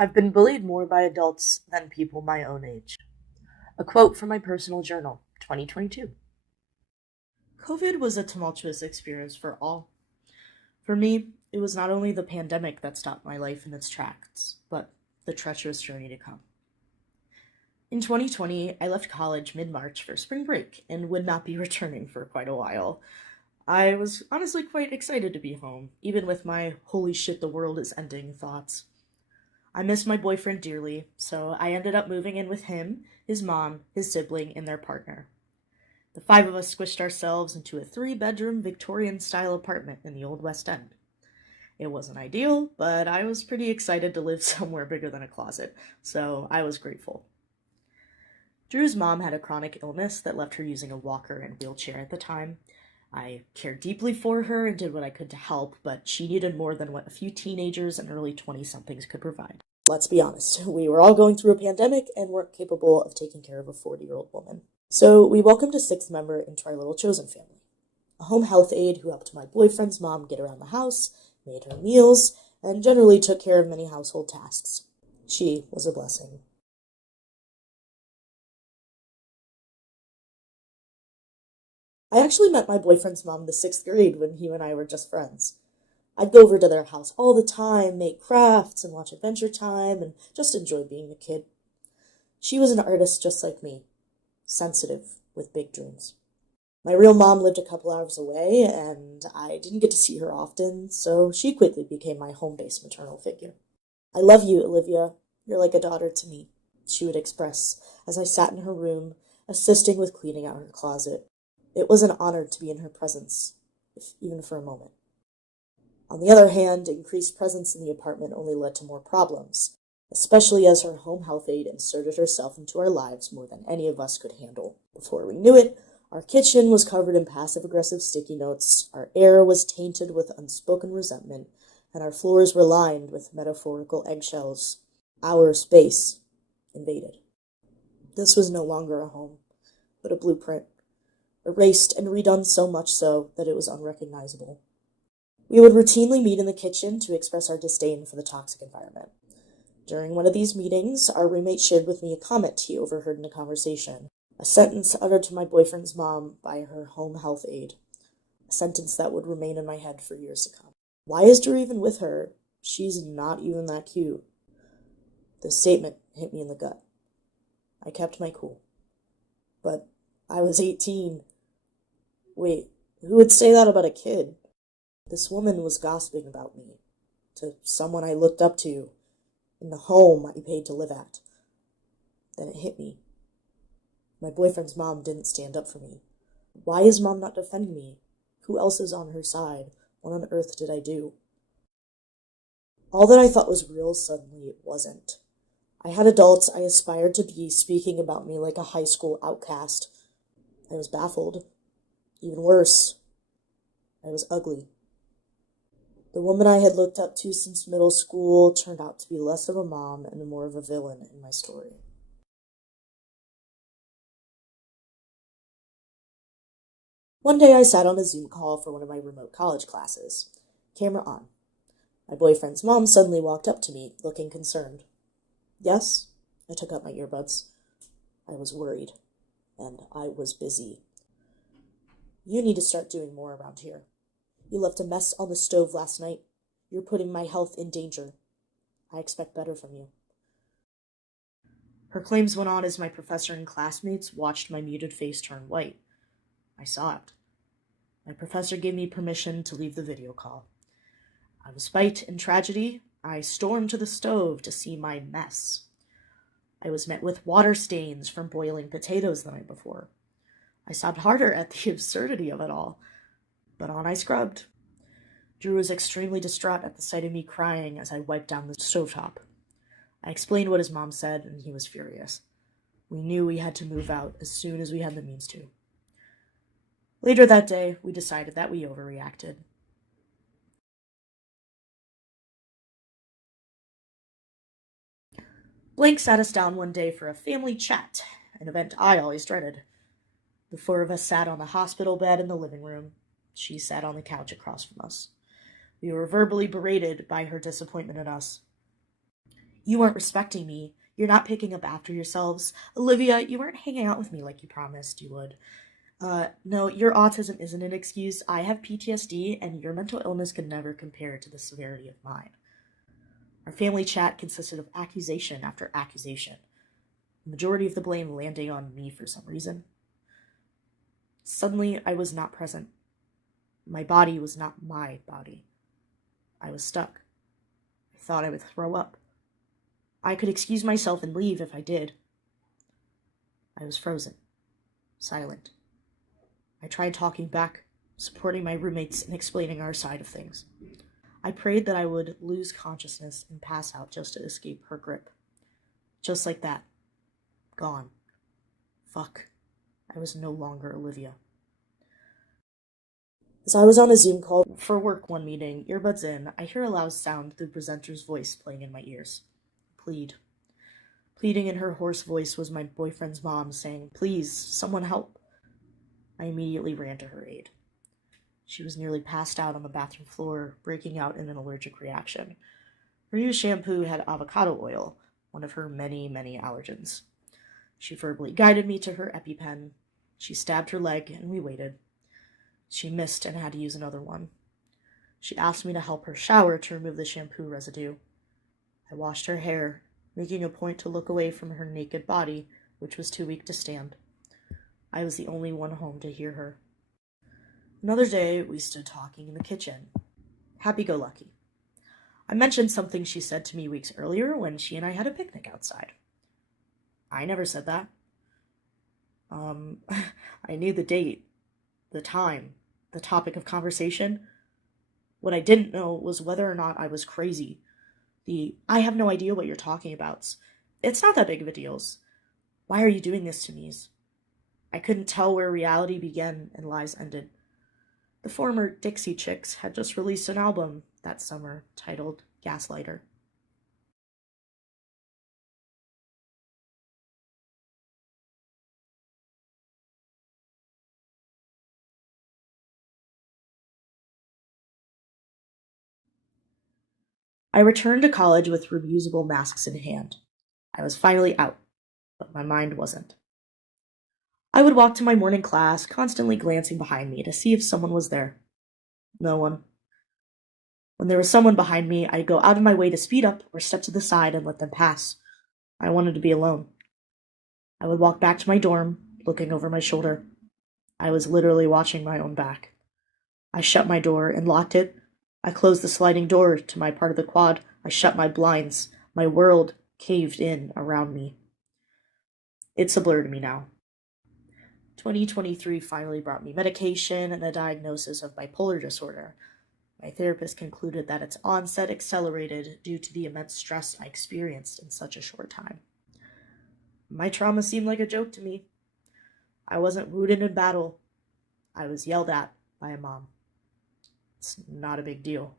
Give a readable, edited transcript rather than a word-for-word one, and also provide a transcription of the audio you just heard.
I've been bullied more by adults than people my own age. A quote from my personal journal, 2022. COVID was a tumultuous experience for all. For me, it was not only the pandemic that stopped my life in its tracks, but the treacherous journey to come. In 2020, I left college mid-March for spring break and would not be returning for quite a while. I was honestly quite excited to be home, even with my holy shit the world is ending thoughts. I miss my boyfriend dearly, so I ended up moving in with him, his mom, his sibling, and their partner. The five of us squished ourselves into a three-bedroom Victorian-style apartment in the Old West End. It wasn't ideal, but I was pretty excited to live somewhere bigger than a closet, so I was grateful. Drew's mom had a chronic illness that left her using a walker and wheelchair at the time. I cared deeply for her and did what I could to help, but she needed more than what a few teenagers and early 20-somethings could provide. Let's be honest, we were all going through a pandemic and weren't capable of taking care of a 40-year-old woman. So we welcomed a sixth member into our little chosen family. A home health aide who helped my boyfriend's mom get around the house, made her meals, and generally took care of many household tasks. She was a blessing. I actually met my boyfriend's mom in the sixth grade when he and I were just friends. I'd go over to their house all the time, make crafts, and watch Adventure Time, and just enjoy being a kid. She was an artist just like me, sensitive with big dreams. My real mom lived a couple hours away, and I didn't get to see her often, so she quickly became my home-based maternal figure. "I love you, Olivia. You're like a daughter to me," she would express as I sat in her room, assisting with cleaning out her closet. It was an honor to be in her presence, if even for a moment. On the other hand, increased presence in the apartment only led to more problems, especially as her home health aide inserted herself into our lives more than any of us could handle. Before we knew it, our kitchen was covered in passive-aggressive sticky notes, our air was tainted with unspoken resentment, and our floors were lined with metaphorical eggshells. Our space invaded. This was no longer a home, but a blueprint, erased and redone so much so that it was unrecognizable. We would routinely meet in the kitchen to express our disdain for the toxic environment. During one of these meetings, our roommate shared with me a comment he overheard in a conversation, a sentence uttered to my boyfriend's mom by her home health aide, a sentence that would remain in my head for years to come. "Why is Drew even with her? She's not even that cute." This statement hit me in the gut. I kept my cool. But I was 18. Wait, who would say that about a kid? This woman was gossiping about me, to someone I looked up to, in the home I paid to live at. Then it hit me. My boyfriend's mom didn't stand up for me. Why is mom not defending me? Who else is on her side? What on earth did I do? All that I thought was real suddenly it wasn't. I had adults I aspired to be speaking about me like a high school outcast. I was baffled. Even worse, I was ugly. The woman I had looked up to since middle school turned out to be less of a mom and more of a villain in my story. One day I sat on a Zoom call for one of my remote college classes. Camera on. My boyfriend's mom suddenly walked up to me, looking concerned. "Yes?" I took out my earbuds. I was worried, and I was busy. "You need to start doing more around here. You left a mess on the stove last night. You're putting my health in danger. I expect better from you." Her claims went on as my professor and classmates watched my muted face turn white. I saw it. My professor gave me permission to leave the video call. Out of spite and tragedy, I stormed to the stove to see my mess. I was met with water stains from boiling potatoes the night before. I sobbed harder at the absurdity of it all, but on I scrubbed. Drew was extremely distraught at the sight of me crying as I wiped down the stovetop. I explained what his mom said, and he was furious. We knew we had to move out as soon as we had the means to. Later that day, we decided that we overreacted. Blank sat us down one day for a family chat, an event I always dreaded. The four of us sat on the hospital bed in the living room. She sat on the couch across from us. We were verbally berated by her disappointment in us. You weren't respecting me. You're not picking up after yourselves. Olivia, you weren't hanging out with me like you promised you would. No, your autism isn't an excuse. I have PTSD, and your mental illness could never compare to the severity of mine. Our family chat consisted of accusation after accusation, the majority of the blame landing on me for some reason. Suddenly, I was not present. My body was not my body. I was stuck. I thought I would throw up. I could excuse myself and leave if I did. I was frozen, silent. I tried talking back, supporting my roommates and explaining our side of things. I prayed that I would lose consciousness and pass out just to escape her grip. Just like that. Gone. Fuck. I was no longer Olivia. As I was on a Zoom call for work one meeting, earbuds in, I hear a loud sound, the presenter's voice playing in my ears. Plead. Pleading in her hoarse voice was my boyfriend's mom saying, "Please, someone help." I immediately ran to her aid. She was nearly passed out on the bathroom floor, breaking out in an allergic reaction. Her new shampoo had avocado oil, one of her many, many allergens. She verbally guided me to her EpiPen. She stabbed her leg, and we waited. She missed and had to use another one. She asked me to help her shower to remove the shampoo residue. I washed her hair, making a point to look away from her naked body, which was too weak to stand. I was the only one home to hear her. Another day, we stood talking in the kitchen. Happy-go-lucky. I mentioned something she said to me weeks earlier when she and I had a picnic outside. I never said that. I knew the date, the time, the topic of conversation. What I didn't know was whether or not I was crazy. I have no idea what you're talking about. It's not that big of a deal. Why are you doing this to me? I couldn't tell where reality began and lies ended. The former Dixie Chicks had just released an album that summer titled Gaslighter. I returned to college with reusable masks in hand. I was finally out, but my mind wasn't. I would walk to my morning class, constantly glancing behind me to see if someone was there. No one. When there was someone behind me, I'd go out of my way to speed up or step to the side and let them pass. I wanted to be alone. I would walk back to my dorm, looking over my shoulder. I was literally watching my own back. I shut my door and locked it. I closed the sliding door to my part of the quad. I shut my blinds. My world caved in around me. It's a blur to me now. 2023 finally brought me medication and a diagnosis of bipolar disorder. My therapist concluded that its onset accelerated due to the immense stress I experienced in such a short time. My trauma seemed like a joke to me. I wasn't wounded in battle. I was yelled at by a mom. It's not a big deal.